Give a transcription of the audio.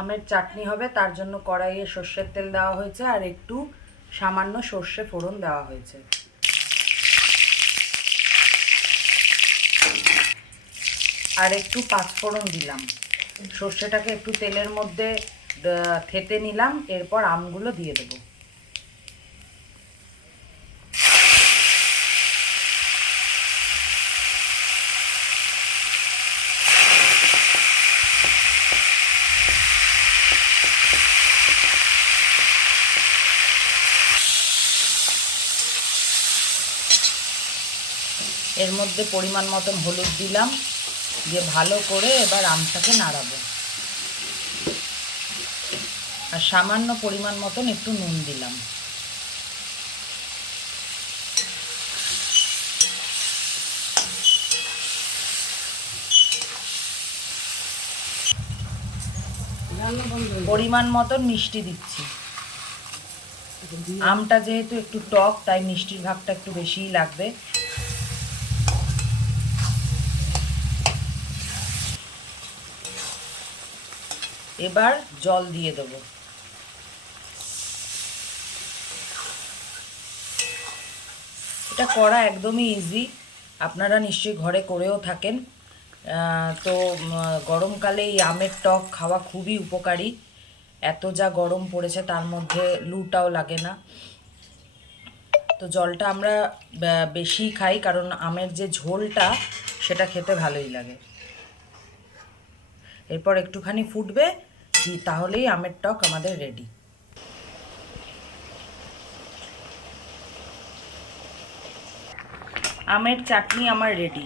আমের চাটনি হবে, তার জন্য কড়াইয়ে সর্ষের তেল দেওয়া হয়েছে আর একটু সামান্য সর্ষে ফোড়ন দেওয়া হয়েছে। আর একটু পাঁচফোড়ন দিলাম। সর্ষেটাকে একটু তেলের মধ্যে থেতে নিলাম, এরপর আমগুলো দিয়ে দেবো। এর মধ্যে পরিমাণ মতন হলুদ দিলাম, দিয়ে ভালো করে এবার আমটাকে নাড়াবো। আর সামান্য পরিমাণ মতন একটু নুন দিলাম। পরিমাণ মতন মিষ্টি দিচ্ছি। আমটা যেহেতু একটু টক, তাই মিষ্টির ভাগটা একটু বেশিই লাগবে। এবার জল দিয়ে দেবো। এটা করা একদমই ইজি, আপনারা নিশ্চয়ই ঘরে করেও থাকেন। তো গরমকালে এই আমের টক খাওয়া খুবই উপকারী। এত যা গরম পড়েছে তার মধ্যে লুটাও লাগে না। তো জলটা আমরা বেশি খাই, কারণ আমের যে ঝোলটা সেটা খেতে ভালোই লাগে। এরপর একটুখানি ফুটবে, তাহলেই আমের টক আমাদের রেডি। আমের চাটনি আমার রেডি।